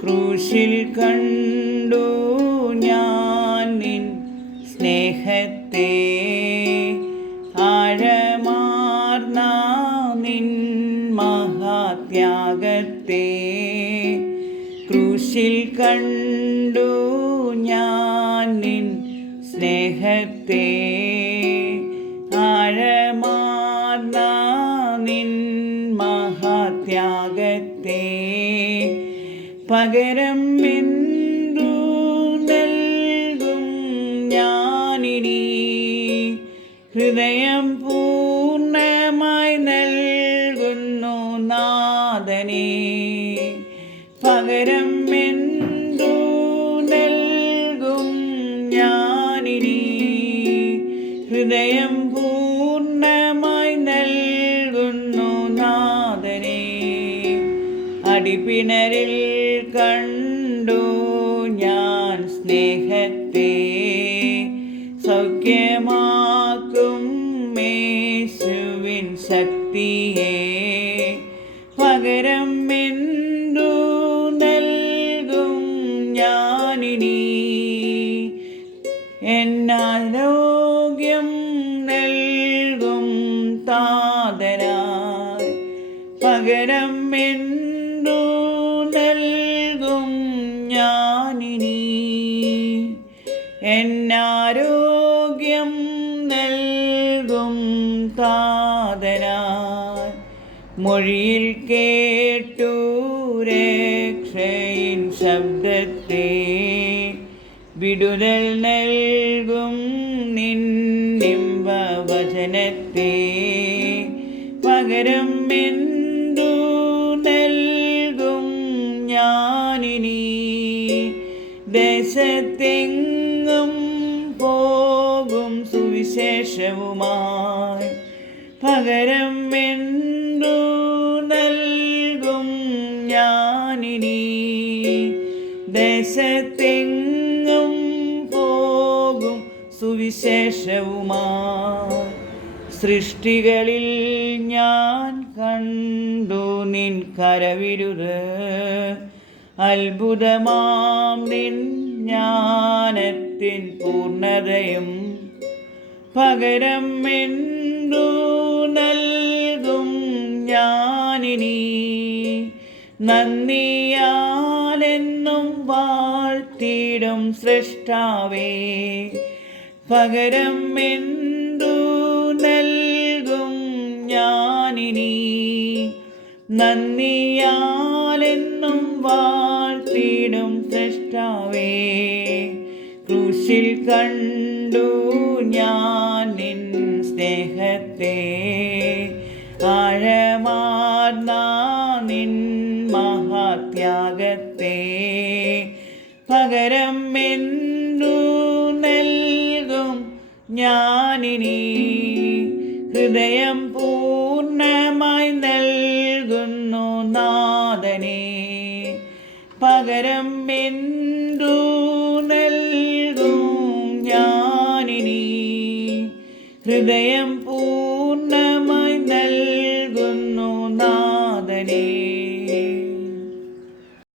ക്രൂശിൽ കണ്ടു ഞാൻ നിൻ സ്നേഹത്തെ, ആഴമാർന്ന നിൻ മഹാത്യാഗത്തെ. ക്രൂശിൽ കണ്ടു ഞാൻ നിൻ സ്നേഹത്തെ, ആഴമാർന്ന നിൻ മഹാത്യാഗത്തെ. പകരം എന്തു നൽകും ഞാനിനി, ഹൃദയം പൂർണ്ണമായി നൽകുന്നു നാഥനേ. പകരം എന്തു നൽകും ഞാനിനി, ഹൃദയം പൂർണ്ണമായി നൽകുന്നു നാഥനേ. അടിപ്പിണരിൽ കണ്ടു ഞാൻ സ്നേഹത്തെ, സൗഖ്യമാക്കും യേശുവിൻ ശക്തിയെ. പകരം എന്തു നൽകും ഞാനിനി, എന്നാരോഗ്യം നൽകും താതനായി. പകരം എന്തു നൽകും ഞാനിനി, എന്നാരോഗ്യം നൽകും താതനായി. മൊഴിയിൽ കേട്ടു രക്ഷയിൻ ശബ്ദത്തെ, വിടുതൽ നൽകും നിന്നിമ്പവചനത്തെ. പകരം എന്തു നൽകും ഞാനിനി, ദേശത്തെങ്ങും പോകും സുവിശേഷവുമായി. പകരം എന്തു നൽകും ഞാനിനി, ദേശത്തെങ്ങും പോകും സുവിശേഷവുമായി. സൃഷ്ടികളിൽ ഞാൻ കണ്ടു നിൻ കരവിരുത്, അത്ഭുതമാം നിൻ ജ്ഞാനത്തിൻ പൂർണ്ണതയും. പകരം എന്തു നൽകും ഞാനിനി, നന്ദിയാലെന്നും വാഴ്ത്തിടും സൃഷ്ടാവേ. പകരം എന്തു നൽകും ഞാനിനി, നന്ദിയാലെന്നും വാഴ്ത്തിടും സൃഷ്ടാവേ. ക്രൂശിൽ കണ്ടു ഞാൻ നിൻ സ്നേഹത്തെ, ആഴമാർന്ന നിൻ മഹാത്യാഗത്തെ. പകരം എന്തു നൽകും ഞാനിനി, ഹൃദയം പൂർണ്ണമായി നൽകുന്നു നാഥനേ. പകരം എന്തു നൽകും ഞാനിനി, ഹൃദയം